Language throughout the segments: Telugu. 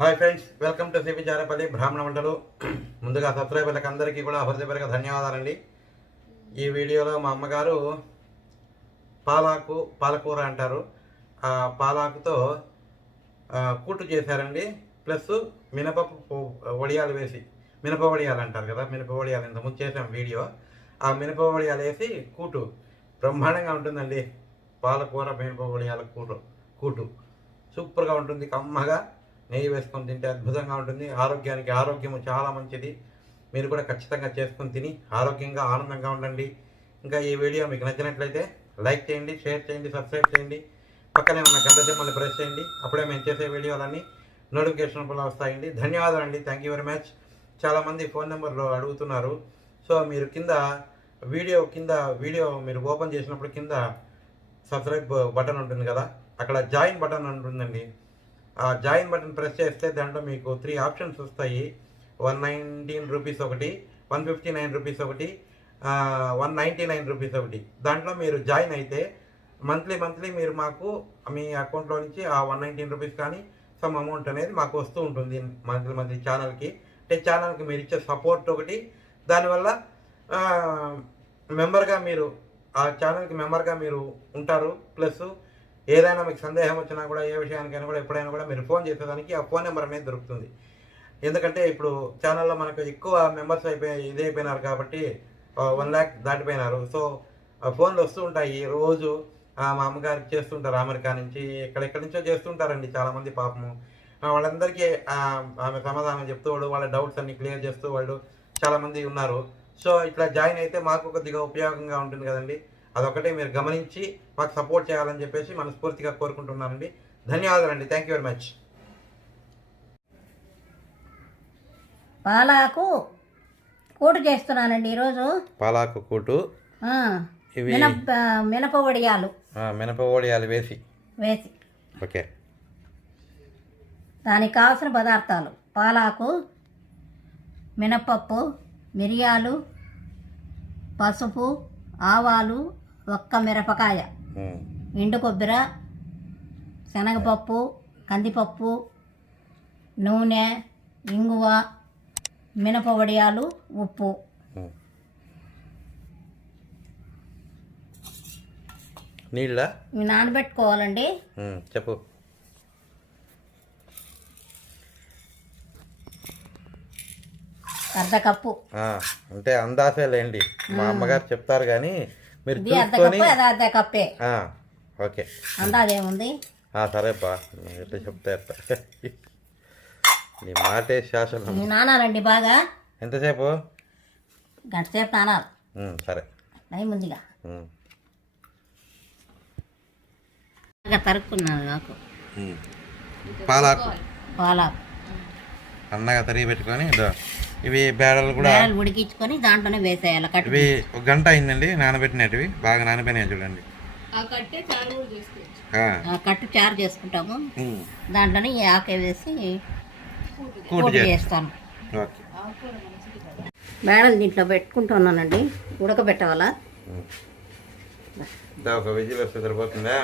Hi friends, welcome to CP Charepalli బ్రాహ్మణవంటలు. ముందుగా సబ్స్క్రైబర్లకు అందరికీ కూడా హృదయపూర్వక ధన్యవాదాలండి. ఈ వీడియోలో మా అమ్మగారు పాలకూర అంటారు, ఆ పాలాకుతో కూటు చేశారండి. ప్లస్ మినపప్పు వడియాలు వేసి, మినప వడియాలు అంటారు కదా, మినప వడియాలు ఇంతకుముందు చేసాం వీడియో. ఆ మినప వడియాలు వేసి కూటు బ్రహ్మాండంగా ఉంటుందండి. పాలకూర మినప వడియాల కూటు సూపర్గా ఉంటుంది. కమ్మగా నెయ్యి వేసుకొని తింటే అద్భుతంగా ఉంటుంది. ఆరోగ్యానికి ఆరోగ్యము చాలా మంచిది. మీరు కూడా ఖచ్చితంగా చేసుకొని తిని ఆరోగ్యంగా ఆనందంగా ఉండండి. ఇంకా ఈ వీడియో మీకు నచ్చినట్లయితే లైక్ చేయండి, షేర్ చేయండి, సబ్స్క్రైబ్ చేయండి. పక్కనే ఉన్న గంట సింబల్ని ప్రెస్ చేయండి. అప్పుడే మేము చేసే వీడియోలన్నీ నోటిఫికేషన్ కూడా వస్తాయండి. ధన్యవాదాలండి. Thank you very much. చాలామంది ఫోన్ నెంబర్లు అడుగుతున్నారు. సో మీరు వీడియో మీరు ఓపెన్ చేసినప్పుడు కింద సబ్స్క్రైబ్ బటన్ ఉంటుంది కదా, అక్కడ జాయిన్ బటన్ ఉంటుందండి. ఆ జాయిన్ బటన్ ప్రెస్ చేస్తే దాంట్లో మీకు 3 ఆప్షన్స్ వస్తాయి. 119 రూపీస్ ఒకటి, 159 రూపీస్ ఒకటి, 199 రూపీస్ ఒకటి. దాంట్లో మీరు జాయిన్ అయితే మంత్లీ మీరు మాకు మీ అకౌంట్లో నుంచి ఆ 119 రూపీస్ కానీ సమ్ అమౌంట్ అనేది మాకు వస్తూ ఉంటుంది మంత్లీ ఛానల్కి. అంటే ఛానల్కి మీరు ఇచ్చే సపోర్ట్ ఒకటి. దానివల్ల ఆ ఛానల్కి మెంబర్గా మీరు ఉంటారు. ప్లస్ ఏదైనా మీకు సందేహం వచ్చినా కూడా, ఏ విషయానికైనా కూడా, ఎప్పుడైనా కూడా మీరు ఫోన్ చేసేదానికి ఆ ఫోన్ నెంబర్ అనేది దొరుకుతుంది. ఎందుకంటే ఇప్పుడు ఛానల్లో మనకు ఎక్కువ మెంబర్స్ ఇదైపోయినారు కాబట్టి 1 lakh దాటిపోయినారు. సో ఫోన్లు వస్తూ ఉంటాయి రోజు. మా అమ్మగారికి చేస్తుంటారు, అమెరికా నుంచి ఎక్కడెక్కడి నుంచో చేస్తుంటారండి చాలామంది. పాపము వాళ్ళందరికీ ఆమె సమాధానం చెప్తూ వాళ్ళ డౌట్స్ అన్ని క్లియర్ చేస్తూ వాళ్ళు చాలామంది ఉన్నారు. సో ఇట్లా జాయిన్ అయితే మాకు కొద్దిగా ఉపయోగంగా ఉంటుంది కదండి. అదొకటే మీరు గమనించి మాకు సపోర్ట్ చేయాలని చెప్పేసి మనస్ఫూర్తిగా కోరుకుంటున్నానండి. ధన్యవాదాలండి. Thank you very much. పాలాకు కూటు చేస్తున్నానండి ఈరోజు. పాలాకు కూటు, ఇవి మినపవడియాలు వేసి ఓకే. దానికి కావాల్సిన పదార్థాలు: పాలాకు, మినపప్పు, మిరియాలు, పసుపు, ఆవాలు, ఒక్క మిరపకాయ, ఎండు కొబ్బరి, శనగపప్పు, కందిపప్పు, నూనె, ఇంగువ, మినపవడియాలు, ఉప్పు. నీళ్ళ ఇవి నానబెట్టుకోవాలండి. చెప్పు. అర్ధ కప్పు అంటే అందాసేలేండి, మా అమ్మగారు చెప్తారు కానీ మీరు అర్ధ కప్పే. ఓకే, అందాదేముంది. సరేపా, ఎట్లా చెప్తా నీ మాటే శాసనం. నానాలండి బాగా. ఎంతసేపు? గంట సేపు నానాలి. సరే, టైం ఉందిగా. తరుక్కున్నాను నాకు పాలాకు అన్నగా తరిగి పెట్టుకొని ఇవి బేడలు కూడా ఉడికించుకొని దాంట్లోనే వేసేయాలి. ఇవి 1 గంట అయిందండి నానబెట్టినవి, బాగా నానబెట్టినాయి చూడండి. కట్టు చారు చేసుకుంటాము, దాంట్లోనే ఈ ఆకే వేసి కూటు చేస్తాను. బేడలు దీంట్లో పెట్టుకుంటున్నానండి, ఉడకబెట్టవాలా. ఒక విజిల్ వస్తే సరిపోతుందా?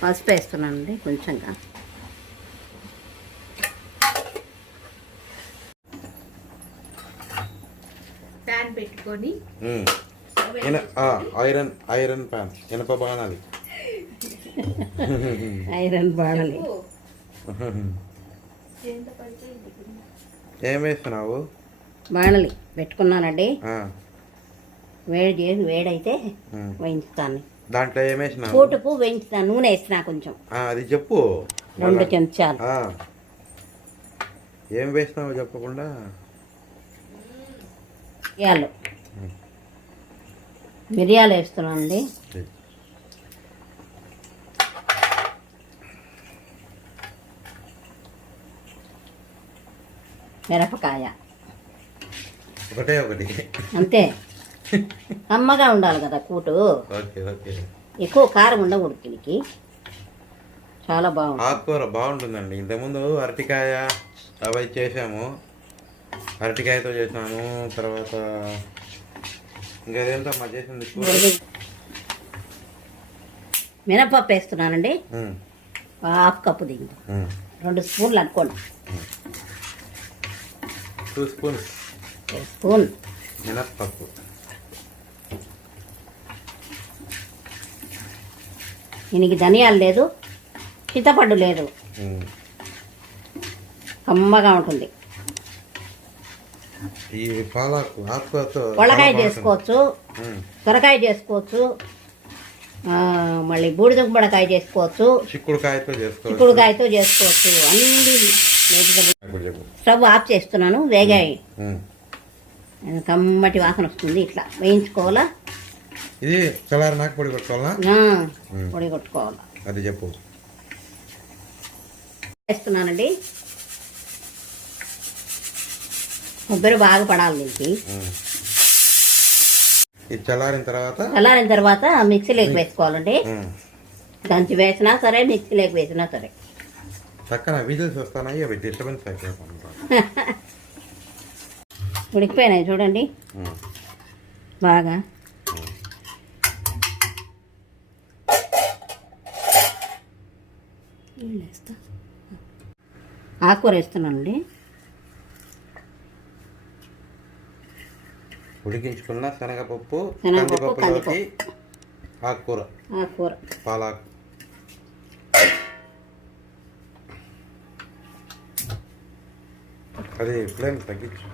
పసుపు వేస్తున్నానండి కొంచెంగా. ప్యాన్ పెట్టుకొని ఐరన్ ప్యాన్, ఇనప బాణాలి. ఐరన్ బాణలి. ఏం వేస్తున్నావు? బాణలి పెట్టుకున్నానండి. వేడైతే వేయించుతాను. దాంట్లో ఏమేసిన? కూటుకు వేయించుతాను. నూనె వేసినా కొంచెం. అది చెప్పు. 2 చెంచాలు. ఏం వేసినావు చెప్పకుండా? మిరియాలు వేస్తున్నానండి. మిరపకాయ ఒకటి అంతే. కమ్మగా ఉండాలి కదా కూటు. ఎక్కువ కారం ఉండకూడదు. దీనికి చాలా బాగుంది. ఆకుకూర బాగుంటుందండి. ఇంతకుముందు అరటికాయ అవి చేసాము, అరటికాయతో చేసాము. తర్వాత ఇంకా అదేంటో మా చేసింది మినపప్పు వేస్తున్నానండి. ఉమ్, హాఫ్ కప్పు దీంట్లో ఉమ్. 2 స్పూన్లు అనుకోండి. 2 స్పూన్స్ 2 స్పూన్ మినప్పప్పు. దీనికి ధనియాలు లేదు, చింతపండు లేదు, ఉమ్. కమ్మగా ఉంటుంది. ఈ పాలకు ఆకుతో పొలకాయ చేసుకోవచ్చు, సొరకాయ చేసుకోవచ్చు, మళ్ళీ బూడిద గుమ్మడికాయ చేసుకోవచ్చు, చిక్కుడుకాయతో చేసుకోవచ్చు. చిక్కుడుకాయతో చేసుకోవచ్చు. అన్ని వెజిటబుల్. స్టవ్ ఆఫ్ చేస్తున్నాను. వేగాయి, ఉమ్. కమ్మటి వాసన వస్తుంది. ఇట్లా వేయించుకోవాలా. ఇది చల్లారి నాకు పొడి కొట్టుకోవాలా? పొడి కొట్టుకోవాలా. అది చెప్పు. వేస్తున్నానండి. కొబ్బరి బాగా పడాలి దీనికి. ఇది చల్లారిన తర్వాత మిక్సీలోకి వేసుకోవాలండి. దంచి వేసినా సరే, మిక్సీలోకి వేసినా సరే. పక్కన విజిల్స్ వస్తున్నాయి, అవి డిస్టర్బెన్స్ అయిపోతాయి. ఉడికిపోయినాయి చూడండి బాగా. ఆకుకూర వేస్తున్నానండి. ఉడికించుకున్న శనగపప్పు, కందిపప్పు, కందిపప్పులోకి ఆకుకూర, పాలాకు. అది ఫ్లేమ్ తగ్గించు.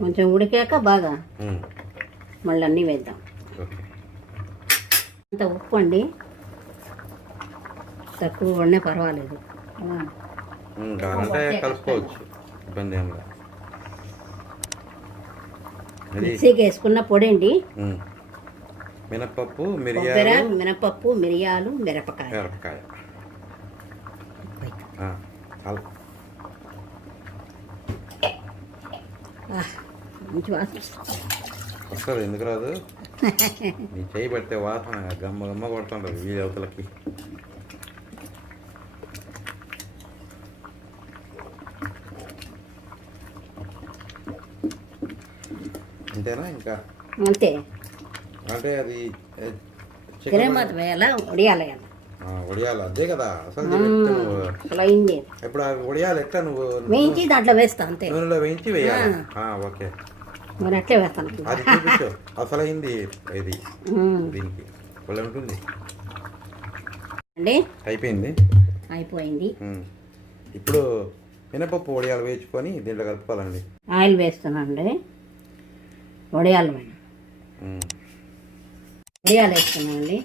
కొంచెం ఉడికాక బాగా మళ్ళీ అన్నీ వేద్దాం. అంత ఉప్పు అండి, తక్కువ పడినా పర్వాలేదు. అంటే కలుపుకోవచ్చు, ఇబ్బంది ఏం లేదు. మిక్సీకి వేసుకున్న పొడి అండి. మినపప్పు, మినపప్పు, మిరియాలు, మిరపకాయ. మంచి వాసన వస్తుంది. ఎందుకు రాదు? నీ చేయి పెడితే వాసన గమ్మ గమ్మ కొడుతుంటుంది వీధి అవతలకి. అంతేనా? ఇంకా అంతే. అంటే అది తిరగమాత వేయాలా, వడియాల వడియాలు అదే కదా అసలు. ఇప్పుడు ఆ వడియాలు ఎట్లా నువ్వు వేయించి దాంట్లో వేస్తా అంతే. నూనెలో వేయించి వేయాలి. ఓకే, మరి అట్లే వేస్తాను. అది చూపించు. అసలు అయింది ఇది, దీనికి వాళ్ళు ఉంటుంది అండి. అయిపోయింది. ఇప్పుడు మినపప్పు వడియాలు వేయించుకొని దీంట్లో కలుపుకోవాలండి. ఆయిల్ వేస్తున్నానండి. వడియాలు వేస్తున్నానండి.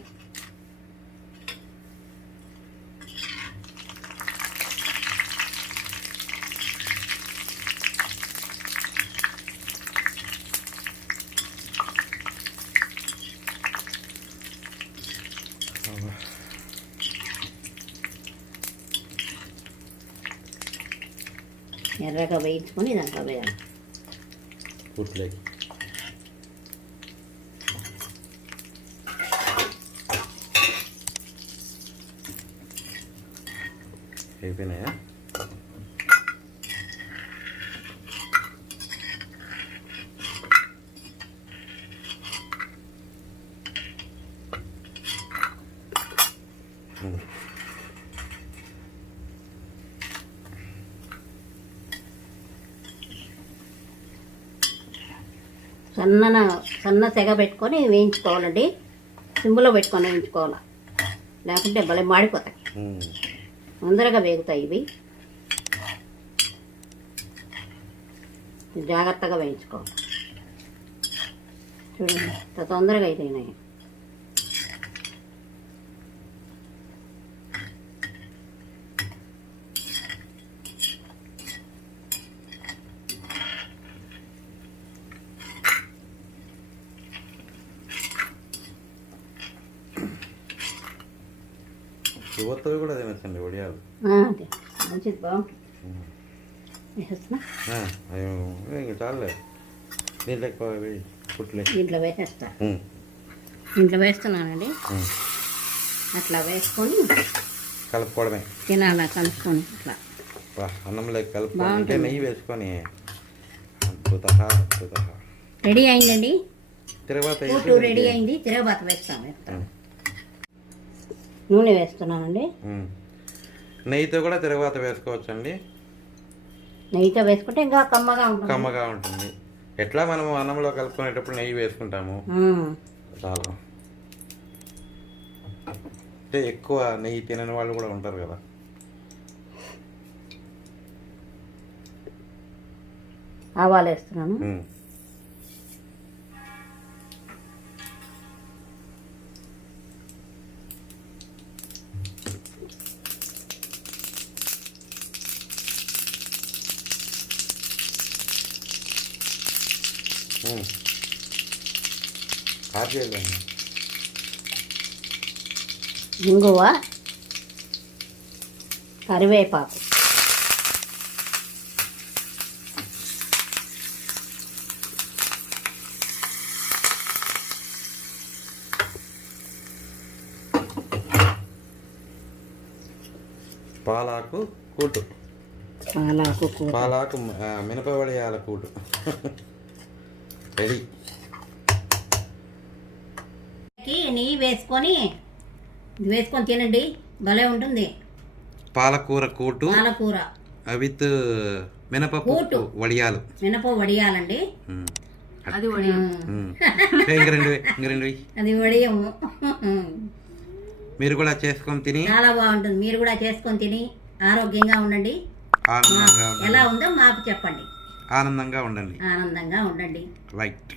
ఎర్రగా వేయించుకొని దాంట్లో వేయాలి. పూర్తిలేకి అయిపోయినాయా? సన్న సెగ పెట్టుకొని వేయించుకోవాలండి. సిమ్లో పెట్టుకొని వేయించుకోవాలి, లేకుంటే భలే మాడిపోతాయి. తొందరగా వేగుతాయి ఇవి. జాగ్రత్తగా వేయించుకోవాలి. చూడండి తొందరగా అయిపోయినాయి. యువతవి కూడా తినచ్చండి వడియాలు. మంచిది, బాగుంటుంది. ఇంకా చాలే. దీంట్లో ఎక్కువ దీంట్లో వేసేస్తా. దీంట్లో వేస్తున్నానండి. అట్లా వేసుకొని కలుపుకోవడమే. తినాలా కలుపుకొని అట్లా అన్నంలోకి కలుపుకుంటే నెయ్యి వేసుకొని రెడీ అయిందండి. తిరగబాత కూటు రెడీ అయింది. తిరగబాత వేస్తాము. నూనె వేస్తున్నానండి. నెయ్యితో కూడా తిరగబాత వేసుకోవచ్చు అండి. నెయ్యితో వేసుకుంటే ఇంకా కమ్మగా ఉంటుంది. ఎట్లా మనం అన్నంలో కలుపుకునేటప్పుడు నెయ్యి వేసుకుంటాము. చాలా అంటే ఎక్కువ నెయ్యి తినని వాళ్ళు కూడా ఉంటారు కదా. ఆవాలు వేస్తున్నాను. ఇంగువ, కరివేపాకు, పాలాకు కూటు, పాలాకు మినపవడియాల కూటు రెడీ. నెయ్యి వేసుకొని తినండి, భలే ఉంటుంది. పాలకూర కూటు, పాలకూర విత్ మినపప్పు వడియాలు. మినప వడియాలండి. అది వడియం. అది వడియము. మీరు కూడా చేసుకొని తిని చాలా బాగుంటుంది. మీరు కూడా చేసుకొని తిని ఆరోగ్యంగా ఉండండి. ఎలా ఉందో మాకు చెప్పండి. ఆనందంగా ఉండండి. ఆనందంగా ఉండండి. రైట్.